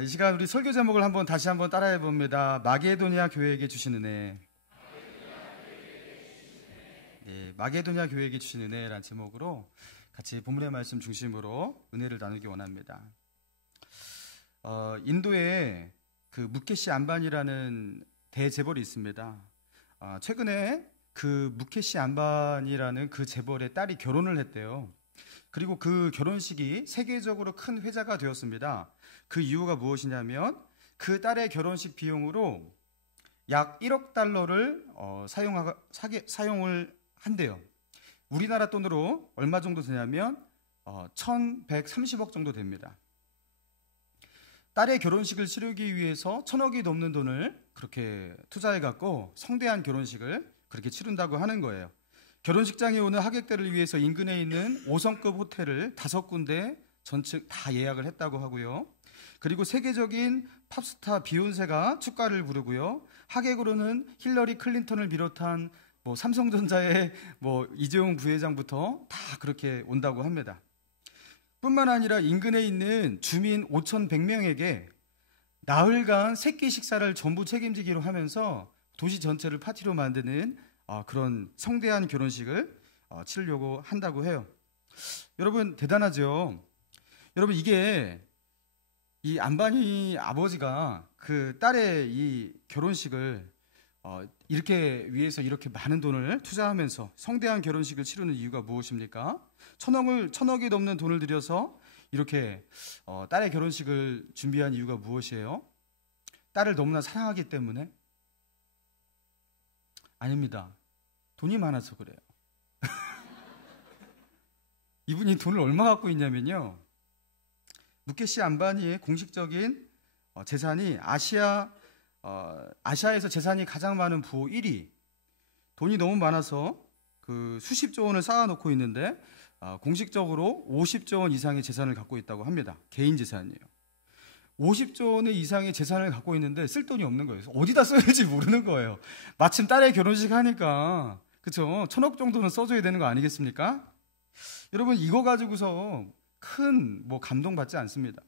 이 시간 우리 설교 제목을 다시 한번 따라해 봅니다. 마게도냐 교회에게 주신 은혜. 네, 마게도냐 교회에게 주신 은혜라는 제목으로 같이 본문의 말씀 중심으로 은혜를 나누기 원합니다. 인도에 그 무케시 안반이라는 대재벌이 있습니다. 최근에 그 무케시 안반이라는 그 재벌의 딸이 결혼을 했대요. 그리고 그 결혼식이 세계적으로 큰 회자가 되었습니다. 그 이유가 무엇이냐면 그 딸의 결혼식 비용으로 약 1억 달러를 사용을 한대요. 우리나라 돈으로 얼마 정도 되냐면 1130억 정도 됩니다. 딸의 결혼식을 치르기 위해서 1000억이 넘는 돈을 그렇게 투자해갖고 성대한 결혼식을 그렇게 치른다고 하는 거예요. 결혼식장에 오는 하객들을 위해서 인근에 있는 5성급 호텔을 5군데 전측 다 예약을 했다고 하고요. 그리고 세계적인 팝스타 비욘세가 축가를 부르고요. 하객으로는 힐러리 클린턴을 비롯한 삼성전자의 이재용 부회장부터 다 그렇게 온다고 합니다. 뿐만 아니라 인근에 있는 주민 5,100명에게 나흘간 세끼 식사를 전부 책임지기로 하면서 도시 전체를 파티로 만드는 그런 성대한 결혼식을 치르려고 한다고 해요. 여러분 대단하죠? 여러분 이게 이 안바니 아버지가 그 딸의 이 결혼식을 이렇게 위해서 이렇게 많은 돈을 투자하면서 성대한 결혼식을 치르는 이유가 무엇입니까? 1000억이 넘는 돈을 들여서 이렇게 딸의 결혼식을 준비한 이유가 무엇이에요? 딸을 너무나 사랑하기 때문에? 아닙니다. 돈이 많아서 그래요. 이분이 돈을 얼마 갖고 있냐면요, 무케시 안바니의 공식적인 재산이 아시아에서 재산이 가장 많은 부호 1위. 돈이 너무 많아서 그 수십조 원을 쌓아놓고 있는데 공식적으로 50조 원 이상의 재산을 갖고 있다고 합니다. 개인 재산이에요. 50조 원 이상의 재산을 갖고 있는데 쓸 돈이 없는 거예요. 어디다 써야 할지 모르는 거예요. 마침 딸의 결혼식 하니까 그쵸? 1000억 정도는 써줘야 되는 거 아니겠습니까? 여러분 이거 가지고서 큰 감동받지 않습니다.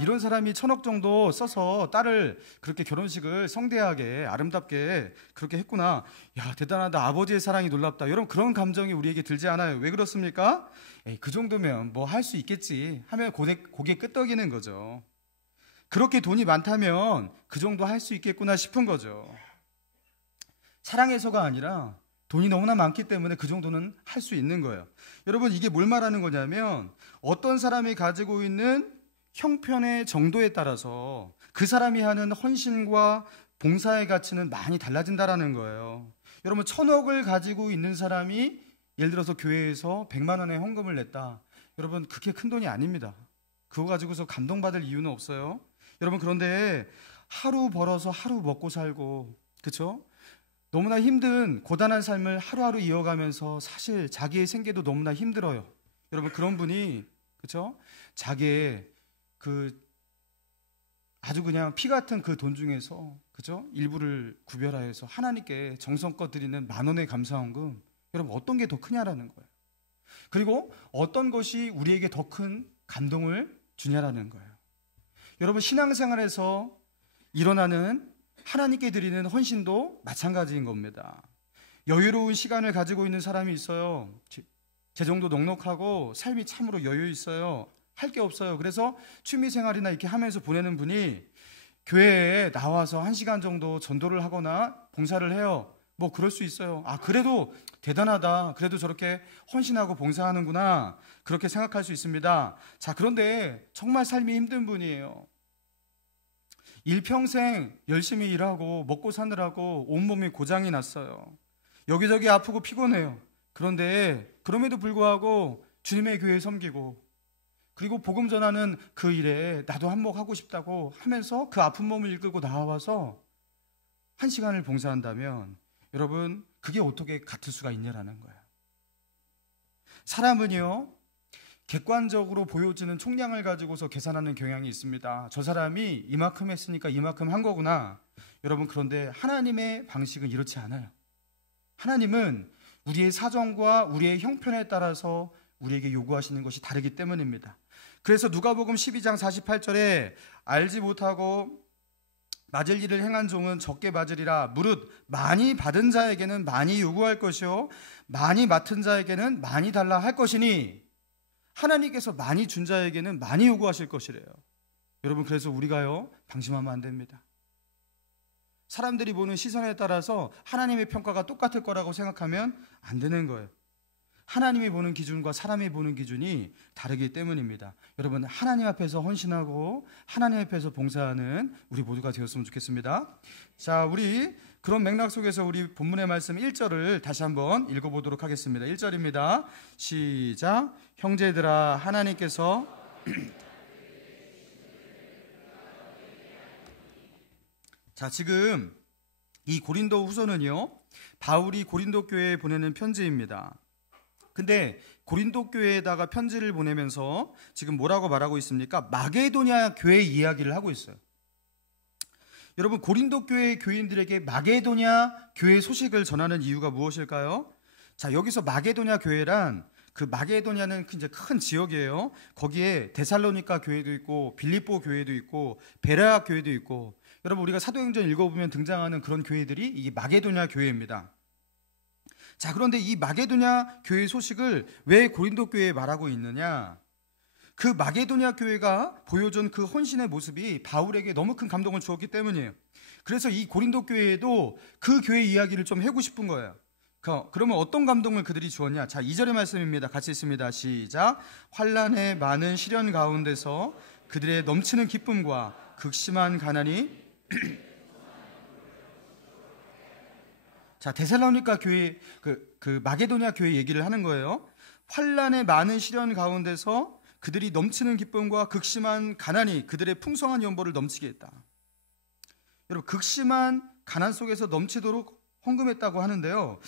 이런 사람이 1000억 정도 써서 딸을 그렇게 결혼식을 성대하게 아름답게 그렇게 했구나. 야, 대단하다. 아버지의 사랑이 놀랍다. 여러분 그런 감정이 우리에게 들지 않아요. 왜 그렇습니까? 그 정도면 할 수 있겠지 하면 고개 끄덕이는 거죠. 그렇게 돈이 많다면 그 정도 할 수 있겠구나 싶은 거죠. 사랑해서가 아니라 돈이 너무나 많기 때문에 그 정도는 할 수 있는 거예요. 여러분 이게 뭘 말하는 거냐면 어떤 사람이 가지고 있는 형편의 정도에 따라서 그 사람이 하는 헌신과 봉사의 가치는 많이 달라진다라는 거예요. 여러분 1000억을 가지고 있는 사람이 예를 들어서 교회에서 100만 원의 헌금을 냈다. 여러분 그게 큰 돈이 아닙니다. 그거 가지고서 감동받을 이유는 없어요. 여러분 그런데 하루 벌어서 하루 먹고 살고 그렇죠? 너무나 힘든 고단한 삶을 하루하루 이어가면서 사실 자기의 생계도 너무나 힘들어요. 여러분 그런 분이 그렇죠? 자기의 아주 그냥 피 같은 그 돈 중에서 그죠? 일부를 구별하여서 하나님께 정성껏 드리는 10,000원의 감사헌금, 여러분 어떤 게 더 크냐라는 거예요. 그리고 어떤 것이 우리에게 더 큰 감동을 주냐라는 거예요. 여러분 신앙생활에서 일어나는 하나님께 드리는 헌신도 마찬가지인 겁니다. 여유로운 시간을 가지고 있는 사람이 있어요. 재정도 넉넉하고 삶이 참으로 여유 있어요. 할 게 없어요. 그래서 취미생활이나 이렇게 하면서 보내는 분이 교회에 나와서 1시간 정도 전도를 하거나 봉사를 해요. 그럴 수 있어요. 그래도 대단하다. 그래도 저렇게 헌신하고 봉사하는구나. 그렇게 생각할 수 있습니다. 자, 그런데 정말 삶이 힘든 분이에요. 일평생 열심히 일하고 먹고 사느라고 온몸이 고장이 났어요. 여기저기 아프고 피곤해요. 그런데 그럼에도 불구하고 주님의 교회에 섬기고 그리고 복음 전하는 그 일에 나도 한몫하고 싶다고 하면서 그 아픈 몸을 이끌고 나와서 1시간을 봉사한다면 여러분 그게 어떻게 같을 수가 있냐라는 거예요. 사람은요 객관적으로 보여지는 총량을 가지고서 계산하는 경향이 있습니다. 저 사람이 이만큼 했으니까 이만큼 한 거구나. 여러분 그런데 하나님의 방식은 이렇지 않아요. 하나님은 우리의 사정과 우리의 형편에 따라서 우리에게 요구하시는 것이 다르기 때문입니다. 그래서 누가복음 12장 48절에 알지 못하고 맞을 일을 행한 종은 적게 받으리라. 무릇 많이 받은 자에게는 많이 요구할 것이요 많이 맡은 자에게는 많이 달라 할 것이니 하나님께서 많이 준 자에게는 많이 요구하실 것이래요. 여러분, 그래서 우리가요 방심하면 안 됩니다. 사람들이 보는 시선에 따라서 하나님의 평가가 똑같을 거라고 생각하면 안 되는 거예요. 하나님이 보는 기준과 사람이 보는 기준이 다르기 때문입니다. 여러분, 하나님 앞에서 헌신하고 하나님 앞에서 봉사하는 우리 모두가 되었으면 좋겠습니다. 자, 우리 그런 맥락 속에서 우리 본문의 말씀 1절을 다시 한번 읽어보도록 하겠습니다. 1절입니다. 시작. 형제들아, 하나님께서 자, 지금 이 고린도 후서는요 바울이 고린도 교회에 보내는 편지입니다. 근데 고린도 교회에다가 편지를 보내면서 지금 뭐라고 말하고 있습니까? 마게도냐 교회 이야기를 하고 있어요. 여러분, 고린도 교회 교인들에게 마게도냐 교회 소식을 전하는 이유가 무엇일까요? 자, 여기서 마게도냐 교회란, 그 마게도냐는 이제 큰 지역이에요. 거기에 데살로니가 교회도 있고 빌립보 교회도 있고 베레아 교회도 있고, 여러분 우리가 사도행전 읽어보면 등장하는 그런 교회들이 이게 마게도냐 교회입니다. 자, 그런데 이 마게도냐 교회 소식을 왜 고린도 교회에 말하고 있느냐? 그 마게도냐 교회가 보여준 그 헌신의 모습이 바울에게 너무 큰 감동을 주었기 때문이에요. 그래서 이 고린도 교회에도 그 교회 이야기를 좀 해고 싶은 거예요. 그러면 어떤 감동을 그들이 주었냐? 자, 2절의 말씀입니다. 같이 읽습니다. 시작. 환난의 많은 시련 가운데서 그들의 넘치는 기쁨과 극심한 가난이 자, 데살로니가 교회, 그 마게도냐 교회 얘기를 하는 거예요. 환난의 많은 시련 가운데서 그들이 넘치는 기쁨과 극심한 가난이 그들의 풍성한 연보를 넘치게 했다. 여러분, 극심한 가난 속에서 넘치도록 헌금했다고 하는데요,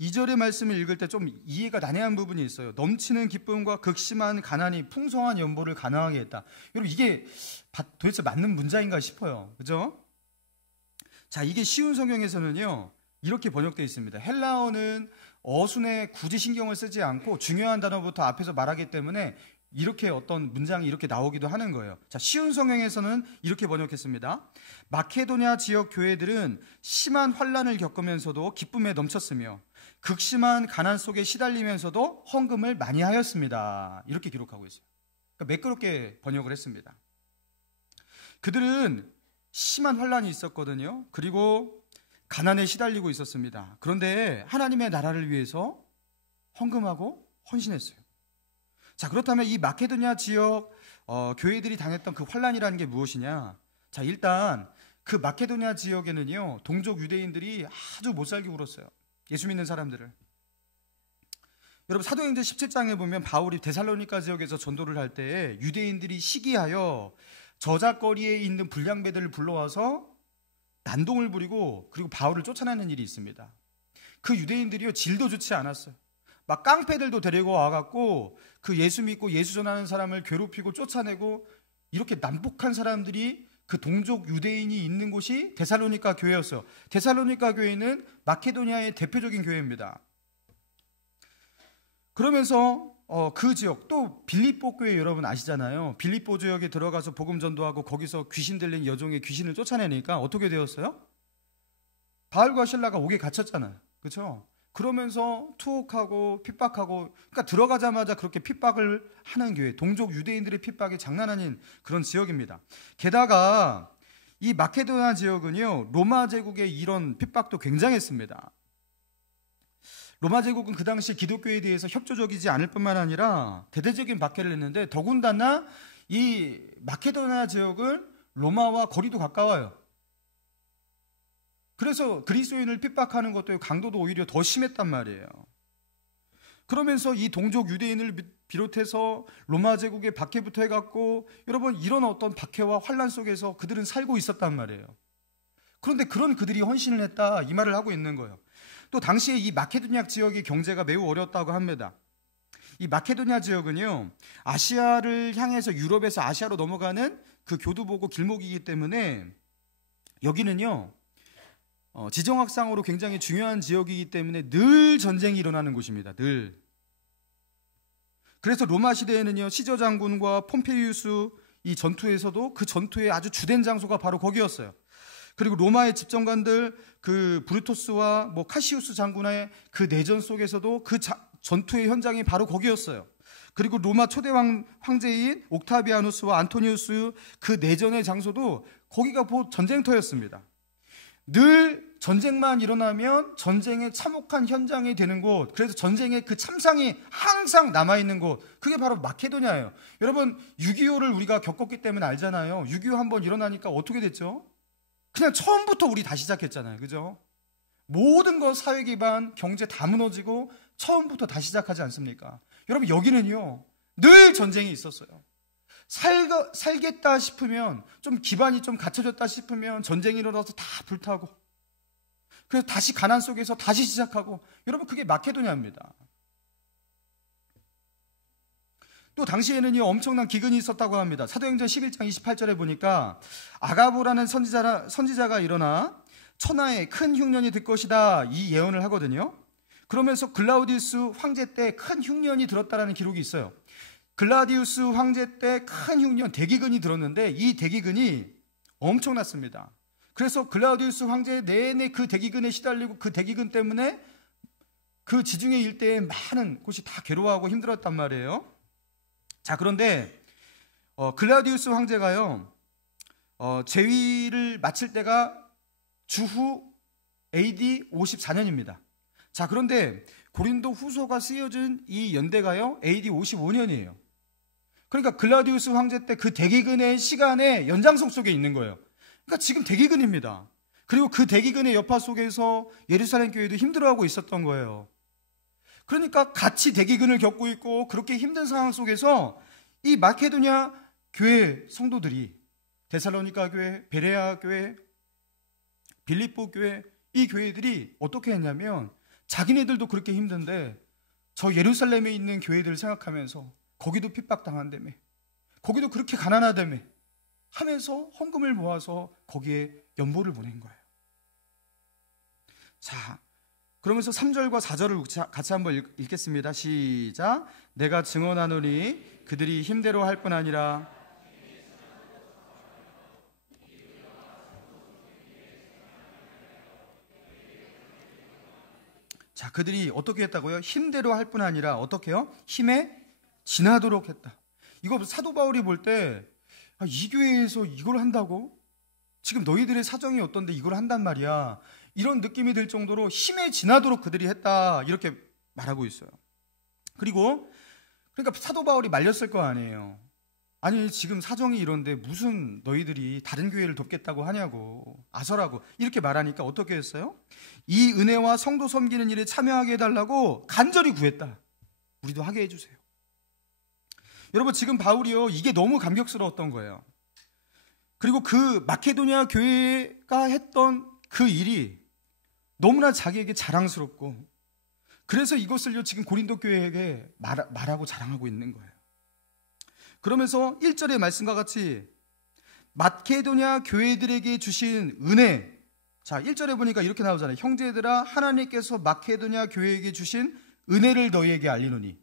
2절의 말씀을 읽을 때 좀 이해가 난해한 부분이 있어요. 넘치는 기쁨과 극심한 가난이 풍성한 연보를 가능하게 했다. 여러분, 이게 도대체 맞는 문자인가 싶어요. 그죠? 자, 이게 쉬운 성경에서는요 이렇게 번역되어 있습니다. 헬라어는 어순에 굳이 신경을 쓰지 않고 중요한 단어부터 앞에서 말하기 때문에 이렇게 어떤 문장이 이렇게 나오기도 하는 거예요. 자, 쉬운 성경에서는 이렇게 번역했습니다. 마케도냐 지역 교회들은 심한 환난을 겪으면서도 기쁨에 넘쳤으며 극심한 가난 속에 시달리면서도 헌금을 많이 하였습니다. 이렇게 기록하고 있어요. 그러니까 매끄럽게 번역을 했습니다. 그들은 심한 환난이 있었거든요. 그리고 가난에 시달리고 있었습니다. 그런데 하나님의 나라를 위해서 헌금하고 헌신했어요. 자, 그렇다면 이 마케도냐 지역 교회들이 당했던 그 환난이라는 게 무엇이냐? 자, 일단 그 마케도냐 지역에는요 동족 유대인들이 아주 못살게 굴었어요. 예수 믿는 사람들을. 여러분, 사도행전 17장에 보면 바울이 데살로니가 지역에서 전도를 할 때 유대인들이 시기하여 저작거리에 있는 불량배들을 불러와서 난동을 부리고 그리고 바울을 쫓아내는 일이 있습니다. 그 유대인들이요 질도 좋지 않았어요. 막 깡패들도 데리고 와갖고 그 예수 믿고 예수 전하는 사람을 괴롭히고 쫓아내고, 이렇게 난폭한 사람들이 그 동족 유대인이 있는 곳이 데살로니가 교회였어요. 데살로니가 교회는 마케도니아의 대표적인 교회입니다. 그러면서 그 지역, 또 빌립보 교회 여러분 아시잖아요. 빌립보 지역에 들어가서 복음 전도하고 거기서 귀신 들린 여종의 귀신을 쫓아내니까 어떻게 되었어요? 바울과 실라가 옥에 갇혔잖아요. 그렇죠? 그러면서 투옥하고 핍박하고, 그러니까 들어가자마자 그렇게 핍박을 하는 교회, 동족 유대인들의 핍박이 장난 아닌 그런 지역입니다. 게다가 이 마케도냐 지역은요 로마 제국의 이런 핍박도 굉장했습니다. 로마 제국은 그 당시 기독교에 대해서 협조적이지 않을 뿐만 아니라 대대적인 박해를 했는데, 더군다나 이 마케도냐 지역은 로마와 거리도 가까워요. 그래서 그리스도인을 핍박하는 것도 강도도 오히려 더 심했단 말이에요. 그러면서 이 동족 유대인을 비롯해서 로마 제국의 박해부터 해갖고, 여러분 이런 어떤 박해와 환난 속에서 그들은 살고 있었단 말이에요. 그런데 그런 그들이 헌신을 했다, 이 말을 하고 있는 거예요. 또 당시에 이 마케도냐 지역의 경제가 매우 어려웠다고 합니다. 이 마케도냐 지역은요 아시아를 향해서 유럽에서 아시아로 넘어가는 그 교두보고 길목이기 때문에 여기는요 지정학상으로 굉장히 중요한 지역이기 때문에 늘 전쟁이 일어나는 곳입니다. 늘. 그래서 로마 시대에는요, 시저 장군과 폼페이우스 이 전투에서도 그 전투의 아주 주된 장소가 바로 거기였어요. 그리고 로마의 집정관들 그 브루토스와 뭐 카시우스 장군의 그 내전 속에서도 그 전투의 현장이 바로 거기였어요. 그리고 로마 초대 황제인 옥타비아누스와 안토니우스 그 내전의 장소도 거기가 전쟁터였습니다. 늘 전쟁만 일어나면 전쟁의 참혹한 현장이 되는 곳, 그래서 전쟁의 그 참상이 항상 남아있는 곳, 그게 바로 마케도냐예요. 여러분 6.25를 우리가 겪었기 때문에 알잖아요. 6.25 한번 일어나니까 어떻게 됐죠? 그냥 처음부터 우리 다시 시작했잖아요. 그죠? 모든 것 사회 기반, 경제 다 무너지고 처음부터 다시 시작하지 않습니까? 여러분 여기는요 늘 전쟁이 있었어요. 살겠다 싶으면, 좀 기반이 좀 갖춰졌다 싶으면 전쟁이 일어나서 다 불타고, 그래서 다시 가난 속에서 다시 시작하고, 여러분 그게 마케도냐입니다. 또 당시에는요 엄청난 기근이 있었다고 합니다. 사도행전 11장 28절에 보니까 아가보라는 선지자가 일어나 천하에 큰 흉년이 들 것이다 이 예언을 하거든요. 그러면서 글라우디우스 황제 때 큰 흉년이 들었다라는 기록이 있어요. 글라디우스 황제 때 큰 흉년, 대기근이 들었는데 이 대기근이 엄청났습니다. 그래서 글라우디우스 황제 내내 그 대기근에 시달리고 그 대기근 때문에 그 지중해 일대에 많은 곳이 다 괴로워하고 힘들었단 말이에요. 자, 그런데 글라우디우스 황제가요 재위를 마칠 때가 주후 AD 54년입니다. 자, 그런데 고린도 후서가 쓰여진 이 연대가요 AD 55년이에요. 그러니까 글라디우스 황제 때 그 대기근의 시간의 연장성 속에 있는 거예요. 그러니까 지금 대기근입니다. 그리고 그 대기근의 여파 속에서 예루살렘 교회도 힘들어하고 있었던 거예요. 그러니까 같이 대기근을 겪고 있고 그렇게 힘든 상황 속에서 이 마케도냐 교회 성도들이, 데살로니가 교회, 베레아 교회, 빌립보 교회, 이 교회들이 어떻게 했냐면 자기네들도 그렇게 힘든데 저 예루살렘에 있는 교회들을 생각하면서 거기도 핍박당한다며, 거기도 그렇게 가난하다며 하면서 헌금을 모아서 거기에 연보를 보낸 거예요. 자, 그러면서 3절과 4절을 같이 한번 읽겠습니다. 시작. 내가 증언하노니 그들이 힘대로 할 뿐 아니라 자, 그들이 어떻게 했다고요? 힘대로 할 뿐 아니라 어떻게 해요? 힘에 지나도록 했다. 이거 사도 바울이 볼 때 이 교회에서 이걸 한다고? 지금 너희들의 사정이 어떤데 이걸 한단 말이야. 이런 느낌이 들 정도로 힘에 지나도록 그들이 했다, 이렇게 말하고 있어요. 그리고 그러니까 사도 바울이 말렸을 거 아니에요. 아니 지금 사정이 이런데 무슨 너희들이 다른 교회를 돕겠다고 하냐고, 아서라고 이렇게 말하니까 어떻게 했어요? 이 은혜와 성도 섬기는 일에 참여하게 해달라고 간절히 구했다. 우리도 하게 해주세요. 여러분 지금 바울이요 이게 너무 감격스러웠던 거예요. 그리고 그 마케도냐 교회가 했던 그 일이 너무나 자기에게 자랑스럽고, 그래서 이것을요 지금 고린도 교회에게 말하고 자랑하고 있는 거예요. 그러면서 1절의 말씀과 같이 마케도냐 교회들에게 주신 은혜, 자 1절에 보니까 이렇게 나오잖아요. 형제들아 하나님께서 마케도냐 교회에게 주신 은혜를 너희에게 알리노니.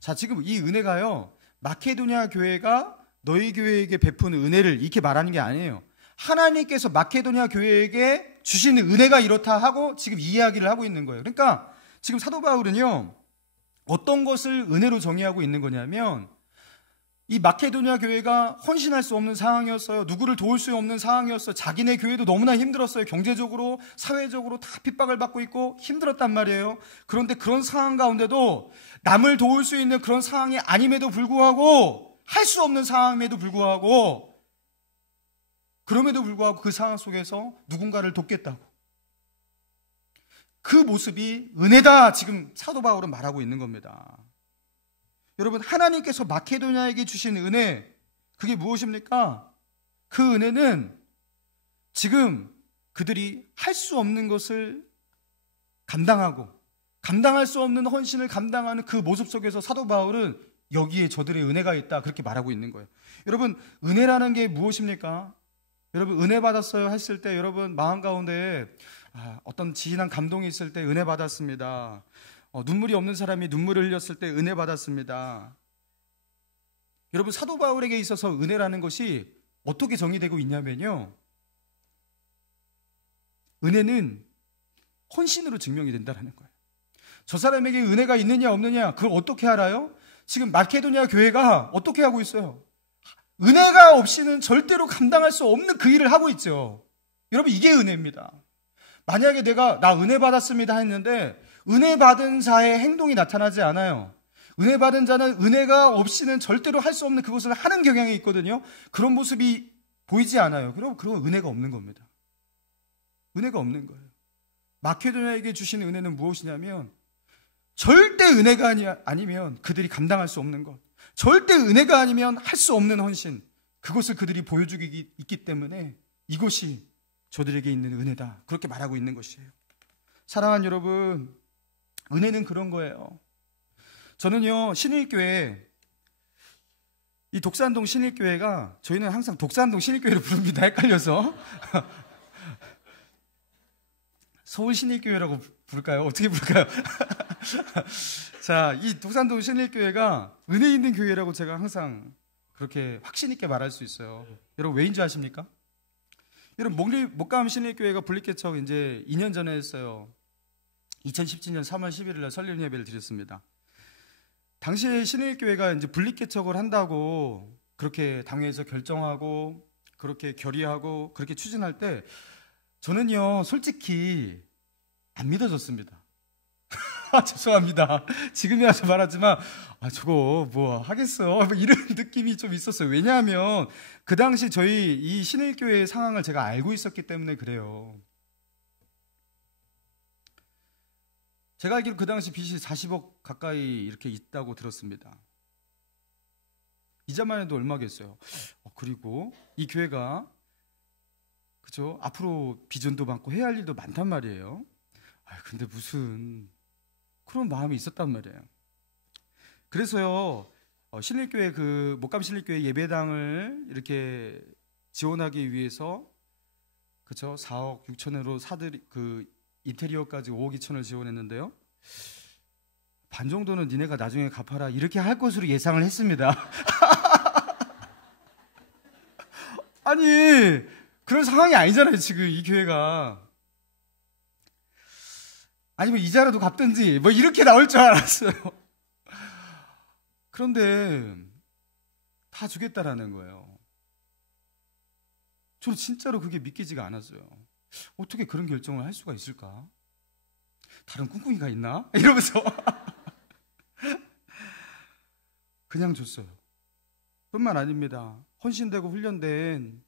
자, 지금 이 은혜가요 마케도냐 교회가 너희 교회에게 베푸는 은혜를 이렇게 말하는 게 아니에요. 하나님께서 마케도냐 교회에게 주신 은혜가 이렇다 하고 지금 이야기를 하고 있는 거예요. 그러니까 지금 사도 바울은요 어떤 것을 은혜로 정의하고 있는 거냐면, 이 마케도냐 교회가 헌신할 수 없는 상황이었어요. 누구를 도울 수 없는 상황이었어요. 자기네 교회도 너무나 힘들었어요. 경제적으로, 사회적으로 다 핍박을 받고 있고 힘들었단 말이에요. 그런데 그런 상황 가운데도 남을 도울 수 있는 그런 상황이 아님에도 불구하고, 할 수 없는 상황임에도 불구하고, 그럼에도 불구하고 그 상황 속에서 누군가를 돕겠다고, 그 모습이 은혜다, 지금 사도 바울은 말하고 있는 겁니다. 여러분 하나님께서 마케도냐에게 주신 은혜, 그게 무엇입니까? 그 은혜는 지금 그들이 할 수 없는 것을 감당하고 감당할 수 없는 헌신을 감당하는 그 모습 속에서 사도 바울은 여기에 저들의 은혜가 있다, 그렇게 말하고 있는 거예요. 여러분 은혜라는 게 무엇입니까? 여러분 은혜 받았어요 했을 때 여러분 마음 가운데 어떤 진한 감동이 있을 때 은혜 받았습니다. 눈물이 없는 사람이 눈물을 흘렸을 때 은혜 받았습니다. 여러분, 사도 바울에게 있어서 은혜라는 것이 어떻게 정의되고 있냐면요, 은혜는 헌신으로 증명이 된다는 거예요. 저 사람에게 은혜가 있느냐 없느냐, 그걸 어떻게 알아요? 지금 마케도니아 교회가 어떻게 하고 있어요? 은혜가 없이는 절대로 감당할 수 없는 그 일을 하고 있죠. 여러분, 이게 은혜입니다. 만약에 내가 나 은혜 받았습니다 했는데 은혜 받은 자의 행동이 나타나지 않아요. 은혜 받은 자는 은혜가 없이는 절대로 할 수 없는 그것을 하는 경향이 있거든요. 그런 모습이 보이지 않아요. 그럼 은혜가 없는 겁니다. 은혜가 없는 거예요. 마케도니아에게 주신 은혜는 무엇이냐면, 절대 은혜가 아니면 그들이 감당할 수 없는 것, 절대 은혜가 아니면 할 수 없는 헌신, 그것을 그들이 보여주고 있기 때문에 이것이 저들에게 있는 은혜다, 그렇게 말하고 있는 것이에요. 사랑하는 여러분, 은혜는 그런 거예요. 저는요, 신일교회, 이 독산동 신일교회가, 저희는 항상 독산동 신일교회로 부릅니다. 헷갈려서. 서울 신일교회라고 부를까요? 어떻게 부를까요? 자, 이 독산동 신일교회가 은혜 있는 교회라고 제가 항상 그렇게 확신 있게 말할 수 있어요. 여러분, 왜인 줄 아십니까? 여러분, 목감 신일교회가 분립개척 이제 2년 전에 했어요. 2017년 3월 11일 날 설립 예배를 드렸습니다. 당시에 신일교회가 이제 분립개척을 한다고 그렇게 당회에서 결정하고 그렇게 결의하고 그렇게 추진할 때 저는요, 솔직히 안 믿어졌습니다. 죄송합니다. 지금이야 좀 말하지만, 저거 뭐 하겠어, 뭐 이런 느낌이 좀 있었어요. 왜냐하면 그 당시 저희 이 신일교회의 상황을 제가 알고 있었기 때문에 그래요. 제가 알기로 그 당시 빚이 40억 가까이 이렇게 있다고 들었습니다. 이자만 해도 얼마겠어요. 그리고 이 교회가, 그죠, 앞으로 비전도 많고 해야 할 일도 많단 말이에요. 근데 무슨 그런 마음이 있었단 말이에요. 그래서요, 신일교회 목감 신일교회 예배당을 이렇게 지원하기 위해서, 그죠, 4억 6천으로 인테리어까지 5억 2천을 지원했는데요, 반 정도는 니네가 나중에 갚아라, 이렇게 할 것으로 예상을 했습니다. 아니, 그런 상황이 아니잖아요, 지금 이 교회가. 아니면 이자라도 갚든지 뭐 이렇게 나올 줄 알았어요. 그런데 다 주겠다라는 거예요. 저는 진짜로 그게 믿기지가 않았어요. 어떻게 그런 결정을 할 수가 있을까? 다른 꿍꿍이가 있나? 이러면서 그냥 줬어요. 뿐만 아닙니다. 헌신되고 훈련된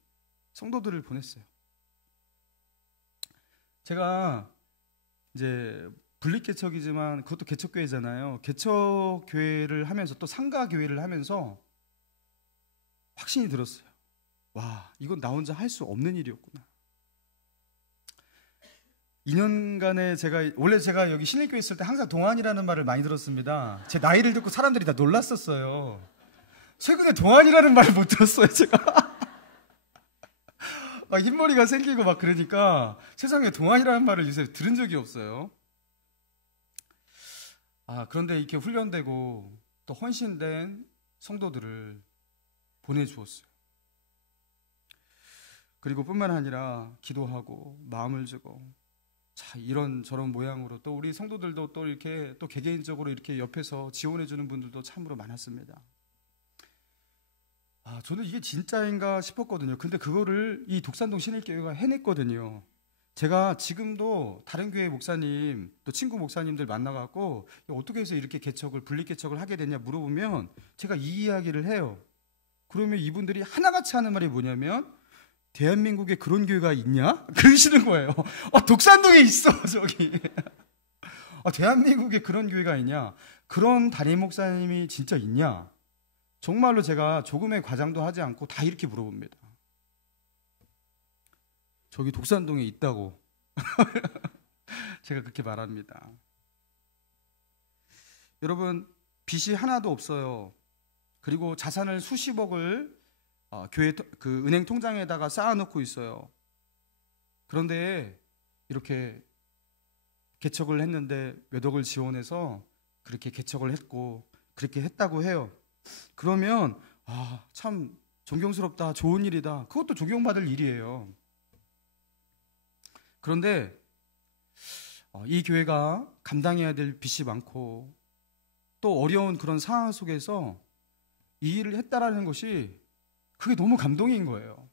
성도들을 보냈어요. 제가 이제 분립개척이지만 그것도 개척교회잖아요. 개척교회를 하면서 또 상가교회를 하면서 확신이 들었어요. 와, 이건 나 혼자 할 수 없는 일이었구나. 2년간에 원래 제가 여기 신일교회 있을 때 항상 동안이라는 말을 많이 들었습니다. 제 나이를 듣고 사람들이 다 놀랐었어요. 최근에 동안이라는 말을 못 들었어요, 제가. 막 흰머리가 생기고 막 그러니까 세상에 동안이라는 말을 요새 들은 적이 없어요. 그런데 이렇게 훈련되고 또 헌신된 성도들을 보내주었어요. 그리고 뿐만 아니라 기도하고 마음을 주고, 자, 이런 저런 모양으로 또 우리 성도들도 또 이렇게 또 개개인적으로 이렇게 옆에서 지원해주는 분들도 참으로 많았습니다. 저는 이게 진짜인가 싶었거든요. 근데 그거를 이 독산동 신일교회가 해냈거든요. 제가 지금도 다른 교회 목사님, 또 친구 목사님들 만나갖고 어떻게 해서 이렇게 분립개척을 하게 됐냐 물어보면 제가 이 이야기를 해요. 그러면 이분들이 하나같이 하는 말이 뭐냐면, 대한민국에 그런 교회가 있냐? 그러시는 거예요. 독산동에 있어, 저기. 대한민국에 그런 교회가 있냐? 그런 담임 목사님이 진짜 있냐? 정말로 제가 조금의 과장도 하지 않고 다 이렇게 물어봅니다. 저기 독산동에 있다고. 제가 그렇게 말합니다. 여러분, 빚이 하나도 없어요. 그리고 자산을 수십억을 교회 은행 통장에다가 쌓아놓고 있어요. 그런데 이렇게 개척을 했는데 몇 억을 지원해서 그렇게 개척을 했고 그렇게 했다고 해요. 그러면 참 존경스럽다, 좋은 일이다. 그것도 존경받을 일이에요. 그런데 이 교회가 감당해야 될 빚이 많고 또 어려운 그런 상황 속에서 이 일을 했다라는 것이 그게 너무 감동인 거예요.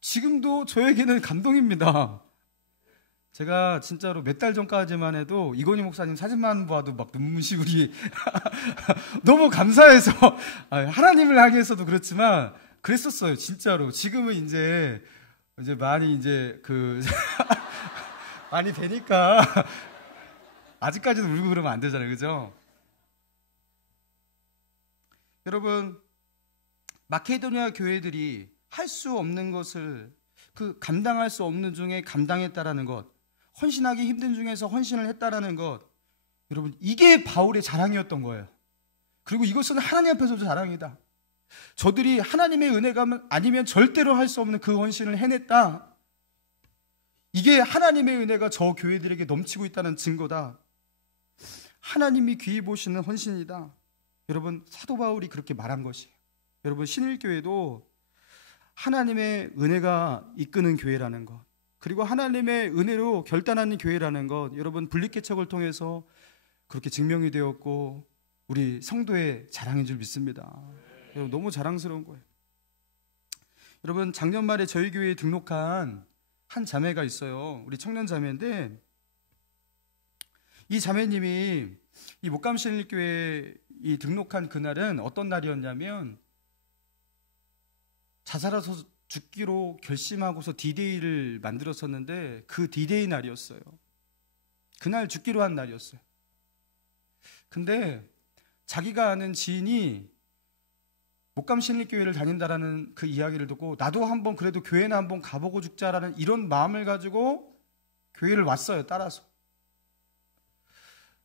지금도 저에게는 감동입니다. 제가 진짜로 몇 달 전까지만 해도 이건희 목사님 사진만 봐도 막 눈물이 너무 감사해서 하나님을 하기 위해서도 그렇지만 그랬었어요. 진짜로. 지금은 이제 많이 많이 되니까 아직까지도 울고 그러면 안 되잖아요. 그죠? 여러분, 마케도니아 교회들이 할 수 없는 것을 감당할 수 없는 중에 감당했다라는 것, 헌신하기 힘든 중에서 헌신을 했다라는 것, 여러분 이게 바울의 자랑이었던 거예요. 그리고 이것은 하나님 앞에서도 자랑이다. 저들이 하나님의 은혜가 아니면 절대로 할 수 없는 그 헌신을 해냈다. 이게 하나님의 은혜가 저 교회들에게 넘치고 있다는 증거다. 하나님이 귀히 보시는 헌신이다. 여러분, 사도 바울이 그렇게 말한 것이에요. 여러분, 신일교회도 하나님의 은혜가 이끄는 교회라는 것, 그리고 하나님의 은혜로 결단하는 교회라는 것, 여러분 분립개척을 통해서 그렇게 증명이 되었고 우리 성도의 자랑인 줄 믿습니다. 여러분, 너무 자랑스러운 거예요. 여러분, 작년 말에 저희 교회에 등록한 한 자매가 있어요. 우리 청년 자매인데, 이 자매님이 이 목감신일교회에 이 등록한 그날은 어떤 날이었냐면, 자살해서 죽기로 결심하고서 D-Day를 만들었었는데 그 D-Day 날이었어요. 그날 죽기로 한 날이었어요. 근데 자기가 아는 지인이 목감신일교회를 다닌다라는 그 이야기를 듣고 나도 한번 그래도 교회나 한번 가보고 죽자라는 이런 마음을 가지고 교회를 왔어요. 따라서.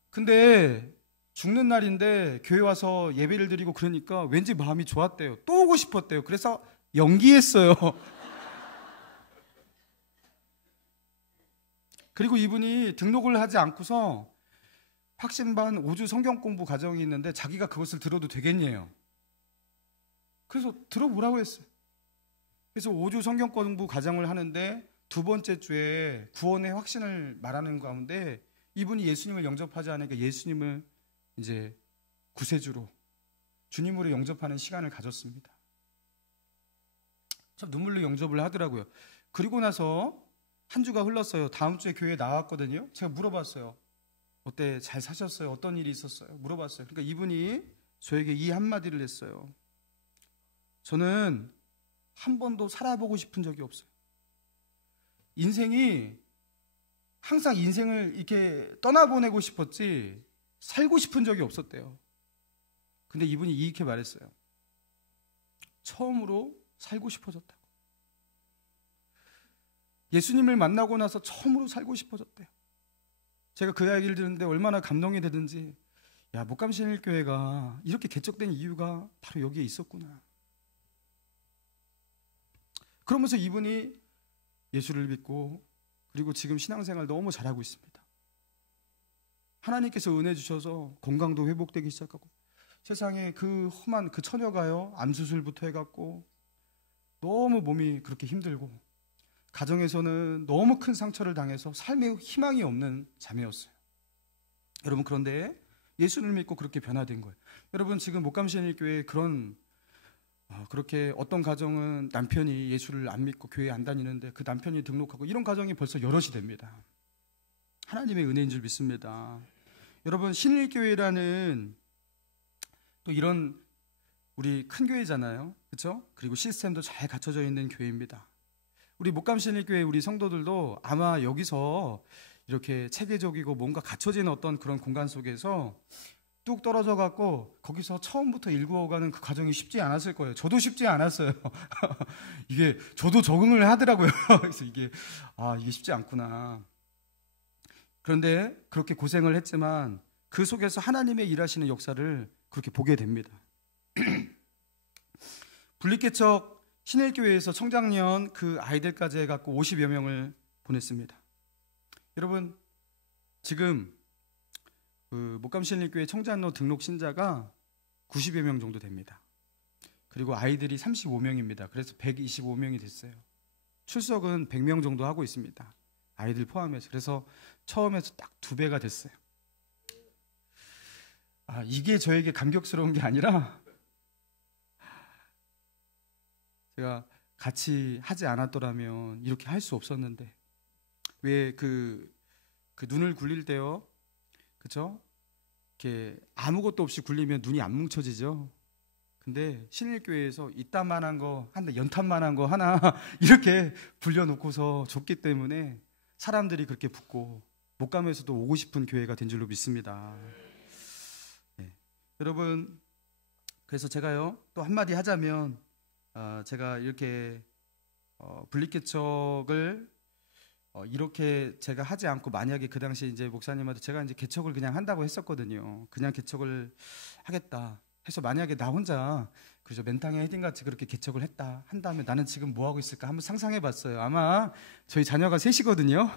근데 죽는 날인데 교회 와서 예배를 드리고 그러니까 왠지 마음이 좋았대요. 또 오고 싶었대요. 그래서 연기했어요. 그리고 이분이 등록을 하지 않고서 확신반 5주 성경 공부 과정이 있는데 자기가 그것을 들어도 되겠냐요. 그래서 들어보라고 했어요. 그래서 5주 성경 공부 과정을 하는데 두 번째 주에 구원의 확신을 말하는 가운데 이분이 예수님을 영접하지 않으니까 예수님을 이제 구세주로, 주님으로 영접하는 시간을 가졌습니다. 참 눈물로 영접을 하더라고요. 그리고 나서 한 주가 흘렀어요. 다음 주에 교회에 나왔거든요. 제가 물어봤어요. 어때? 잘 사셨어요? 어떤 일이 있었어요? 물어봤어요. 그러니까 이분이 저에게 이 한마디를 했어요. 저는 한 번도 살아보고 싶은 적이 없어요. 인생이 항상 인생을 이렇게 떠나보내고 싶었지 살고 싶은 적이 없었대요. 근데 이분이 이렇게 말했어요. 처음으로 살고 싶어졌다고. 예수님을 만나고 나서 처음으로 살고 싶어졌대요. 제가 그 이야기를 들었는데 얼마나 감동이 되든지, 야, 목감신일교회가 이렇게 개척된 이유가 바로 여기에 있었구나. 그러면서 이분이 예수를 믿고 그리고 지금 신앙생활 너무 잘하고 있습니다. 하나님께서 은혜 주셔서 건강도 회복되기 시작하고, 세상에 그 험한 그 처녀가요, 암 수술부터 해갖고 너무 몸이 그렇게 힘들고 가정에서는 너무 큰 상처를 당해서 삶에 희망이 없는 자매였어요. 여러분, 그런데 예수를 믿고 그렇게 변화된 거예요. 여러분, 지금 목감신일교회 그렇게 어떤 가정은 남편이 예수를 안 믿고 교회 안 다니는데 그 남편이 등록하고 이런 가정이 벌써 여럿이 됩니다. 하나님의 은혜인 줄 믿습니다. 여러분, 신일교회라는 또 이런 우리 큰 교회잖아요. 그렇죠? 그리고 시스템도 잘 갖춰져 있는 교회입니다. 우리 목감신일교회 우리 성도들도 아마 여기서 이렇게 체계적이고 뭔가 갖춰진 어떤 그런 공간 속에서 뚝 떨어져 갖고 거기서 처음부터 일구어가는 그 과정이 쉽지 않았을 거예요. 저도 쉽지 않았어요. 이게 저도 적응을 하더라고요. 그래서 이게 쉽지 않구나. 그런데 그렇게 고생을 했지만 그 속에서 하나님의 일하시는 역사를 그렇게 보게 됩니다. 분립개척 신일교회에서 청장년 그 아이들까지 해갖고 50여 명을 보냈습니다. 여러분, 지금 그 목감신일교회 청장로 등록 신자가 90여 명 정도 됩니다. 그리고 아이들이 35명입니다. 그래서 125명이 됐어요. 출석은 100명 정도 하고 있습니다. 아이들 포함해서. 그래서 처음에서 딱 2배가 됐어요. 이게 저에게 감격스러운 게 아니라 제가 같이 하지 않았더라면 이렇게 할 수 없었는데, 왜 그 눈을 굴릴 때요, 그렇죠? 이렇게 아무것도 없이 굴리면 눈이 안 뭉쳐지죠. 근데 신일교회에서 이딴만한 거 하나, 연탄만한 거 하나 이렇게 굴려놓고서 줬기 때문에 사람들이 그렇게 붙고 목감에서도 오고 싶은 교회가 된 줄로 믿습니다. 네. 여러분, 그래서 제가요 또 한마디 하자면, 제가 이렇게 분립개척을 이렇게 제가 하지 않고, 만약에 그 당시 이제 목사님한테 제가 이제 개척을 그냥 한다고 했었거든요. 그냥 개척을 하겠다 해서 만약에 나 혼자 그죠 맨땅에 헤딩같이 그렇게 개척을 한다면 나는 지금 뭐 하고 있을까 한번 상상해봤어요. 아마 저희 자녀가 셋이거든요.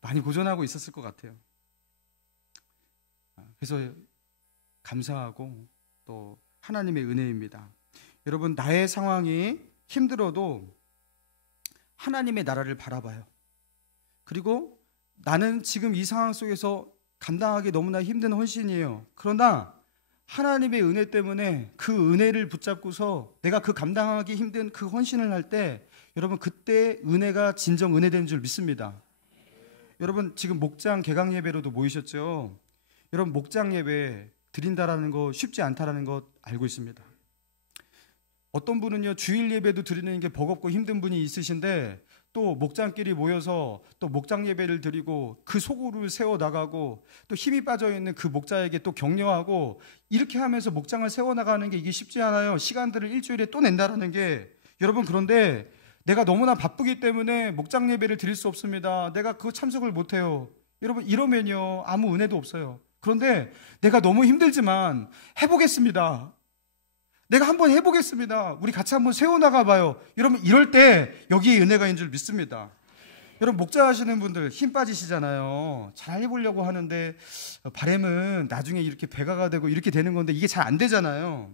많이 고전하고 있었을 것 같아요. 그래서 감사하고 또 하나님의 은혜입니다. 여러분, 나의 상황이 힘들어도 하나님의 나라를 바라봐요. 그리고 나는 지금 이 상황 속에서 감당하기 너무나 힘든 헌신이에요. 그러나 하나님의 은혜 때문에 그 은혜를 붙잡고서 내가 그 감당하기 힘든 그 헌신을 할 때, 여러분, 그때 은혜가 진정 은혜된 줄 믿습니다. 여러분, 지금 목장 개강 예배로도 모이셨죠? 여러분, 목장 예배 드린다라는 거 쉽지 않다라는 것 알고 있습니다. 어떤 분은요 주일 예배도 드리는 게 버겁고 힘든 분이 있으신데, 또 목장끼리 모여서 또 목장 예배를 드리고 그 소굴을 세워나가고 또 힘이 빠져있는 그 목자에게 또 격려하고, 이렇게 하면서 목장을 세워나가는 게 이게 쉽지 않아요. 시간들을 일주일에 또 낸다라는 게. 여러분, 그런데 내가 너무나 바쁘기 때문에 목장 예배를 드릴 수 없습니다. 내가 그거 참석을 못해요. 여러분, 이러면요 아무 은혜도 없어요. 그런데 내가 너무 힘들지만 해보겠습니다. 내가 한번 해보겠습니다. 우리 같이 한번 세워나가 봐요. 여러분, 이럴 때 여기에 은혜가 있는 줄 믿습니다. 여러분, 목자 하시는 분들 힘 빠지시잖아요. 잘 해보려고 하는데 바람은 나중에 이렇게 배가가 되고 이렇게 되는 건데 이게 잘 안 되잖아요.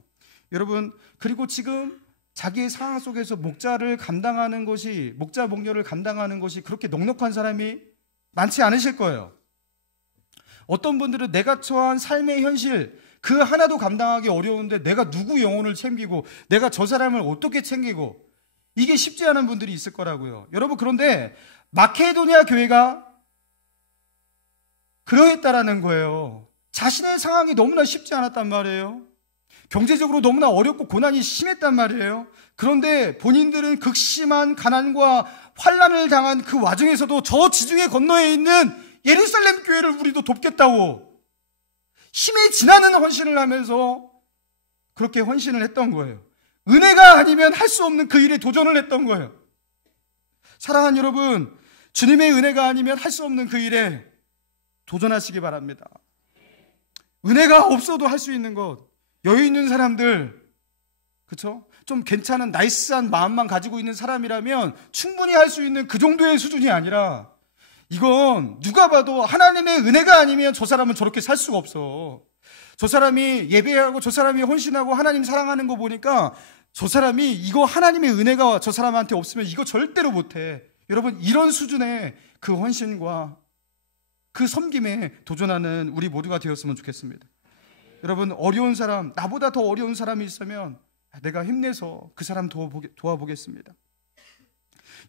여러분, 그리고 지금 자기의 상황 속에서 목자를 감당하는 것이, 목자 목료를 감당하는 것이 그렇게 넉넉한 사람이 많지 않으실 거예요. 어떤 분들은 내가 처한 삶의 현실 그 하나도 감당하기 어려운데 내가 누구 영혼을 챙기고 내가 저 사람을 어떻게 챙기고, 이게 쉽지 않은 분들이 있을 거라고요. 여러분, 그런데 마케도니아 교회가 그러했다라는 거예요. 자신의 상황이 너무나 쉽지 않았단 말이에요. 경제적으로 너무나 어렵고 고난이 심했단 말이에요. 그런데 본인들은 극심한 가난과 환난을 당한 그 와중에서도 저 지중해 건너에 있는 예루살렘 교회를 우리도 돕겠다고 힘에 지나는 헌신을 하면서 그렇게 헌신을 했던 거예요. 은혜가 아니면 할 수 없는 그 일에 도전을 했던 거예요. 사랑하는 여러분, 주님의 은혜가 아니면 할 수 없는 그 일에 도전하시기 바랍니다. 은혜가 없어도 할 수 있는 것, 여유 있는 사람들, 그렇죠? 좀 괜찮은 나이스한 마음만 가지고 있는 사람이라면 충분히 할 수 있는 그 정도의 수준이 아니라, 이건 누가 봐도 하나님의 은혜가 아니면 저 사람은 저렇게 살 수가 없어. 저 사람이 예배하고 저 사람이 헌신하고 하나님 사랑하는 거 보니까 저 사람이 이거 하나님의 은혜가 저 사람한테 없으면 이거 절대로 못해. 여러분, 이런 수준의 그 헌신과 그 섬김에 도전하는 우리 모두가 되었으면 좋겠습니다. 여러분, 어려운 사람, 나보다 더 어려운 사람이 있으면 내가 힘내서 그 사람 도와보겠습니다.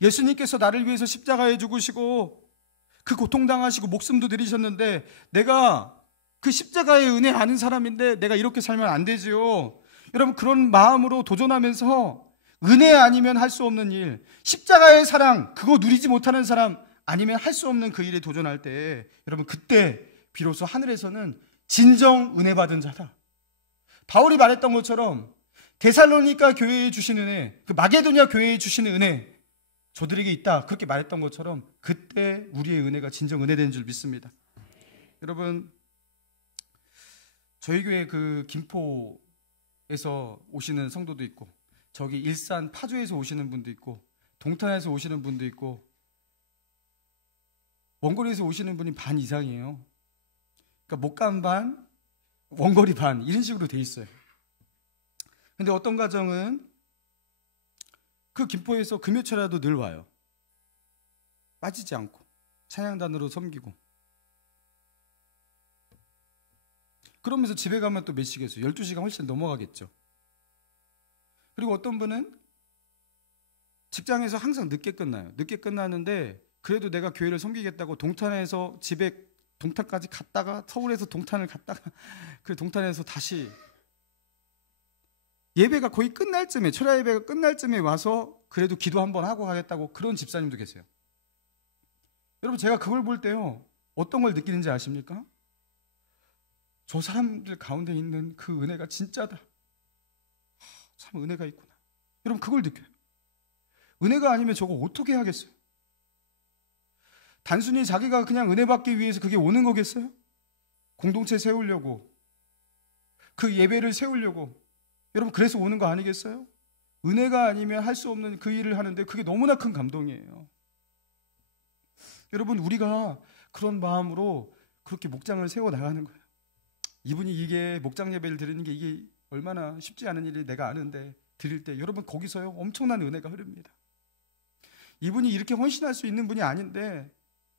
예수님께서 나를 위해서 십자가에 죽으시고 그 고통당하시고 목숨도 드리셨는데, 내가 그 십자가의 은혜 아는 사람인데 내가 이렇게 살면 안 되지요. 여러분, 그런 마음으로 도전하면서 은혜 아니면 할 수 없는 일, 십자가의 사랑 그거 누리지 못하는 사람 아니면 할 수 없는 그 일에 도전할 때, 여러분, 그때 비로소 하늘에서는 진정 은혜 받은 자다. 바울이 말했던 것처럼 데살로니가 교회에 주신 은혜, 그 마게도냐 교회에 주시는 은혜 저들에게 있다, 그렇게 말했던 것처럼 그때 우리의 은혜가 진정 은혜된 줄 믿습니다. 여러분, 저희 교회 그 김포에서 오시는 성도도 있고, 저기 일산 파주에서 오시는 분도 있고, 동탄에서 오시는 분도 있고, 원거리에서 오시는 분이 반 이상이에요. 그러니까 목감 반, 원거리 반, 이런 식으로 돼 있어요. 근데 어떤 가정은 그 김포에서 금요초라도 늘 와요. 빠지지 않고 찬양단으로 섬기고. 그러면서 집에 가면 또 몇 시겠어요? 12시간 훨씬 넘어가겠죠. 그리고 어떤 분은 직장에서 항상 늦게 끝나요. 늦게 끝나는데 그래도 내가 교회를 섬기겠다고 동탄에서 집에 동탄까지 갔다가 서울에서 동탄을 갔다가 그 동탄에서 다시 예배가 거의 끝날 쯤에, 철야 예배가 끝날 쯤에 와서 그래도 기도 한번 하고 가겠다고 그런 집사님도 계세요. 여러분, 제가 그걸 볼 때요, 어떤 걸 느끼는지 아십니까? 저 사람들 가운데 있는 그 은혜가 진짜다. 참 은혜가 있구나. 여러분, 그걸 느껴요. 은혜가 아니면 저거 어떻게 하겠어요? 단순히 자기가 그냥 은혜 받기 위해서 그게 오는 거겠어요? 공동체 세우려고, 그 예배를 세우려고. 여러분, 그래서 오는 거 아니겠어요? 은혜가 아니면 할 수 없는 그 일을 하는데 그게 너무나 큰 감동이에요. 여러분, 우리가 그런 마음으로 그렇게 목장을 세워 나가는 거예요. 이분이 이게 목장 예배를 드리는 게 이게 얼마나 쉽지 않은 일이 내가 아는데 드릴 때 여러분, 거기서요 엄청난 은혜가 흐릅니다. 이분이 이렇게 헌신할 수 있는 분이 아닌데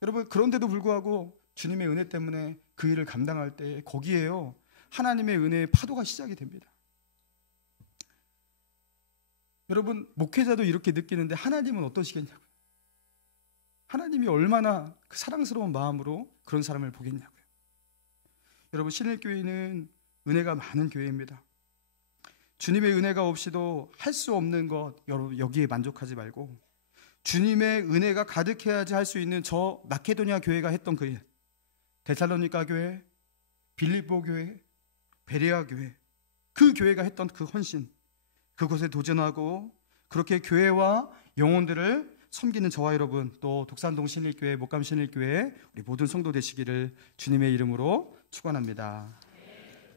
여러분, 그런데도 불구하고 주님의 은혜 때문에 그 일을 감당할 때 거기에요 하나님의 은혜의 파도가 시작이 됩니다. 여러분, 목회자도 이렇게 느끼는데 하나님은 어떠시겠냐고요. 하나님이 얼마나 그 사랑스러운 마음으로 그런 사람을 보겠냐고요. 여러분, 신일교회는 은혜가 많은 교회입니다. 주님의 은혜가 없이도 할 수 없는 것, 여러분 여기에 만족하지 말고 주님의 은혜가 가득해야지 할 수 있는 저 마케도니아 교회가 했던 그 일, 데살로니가 교회, 빌립보 교회, 베레아 교회, 그 교회가 했던 그 헌신, 그곳에 도전하고 그렇게 교회와 영혼들을 섬기는 저와 여러분, 또 독산동 신일교회, 목감 신일교회 우리 모든 성도 되시기를 주님의 이름으로 축원합니다.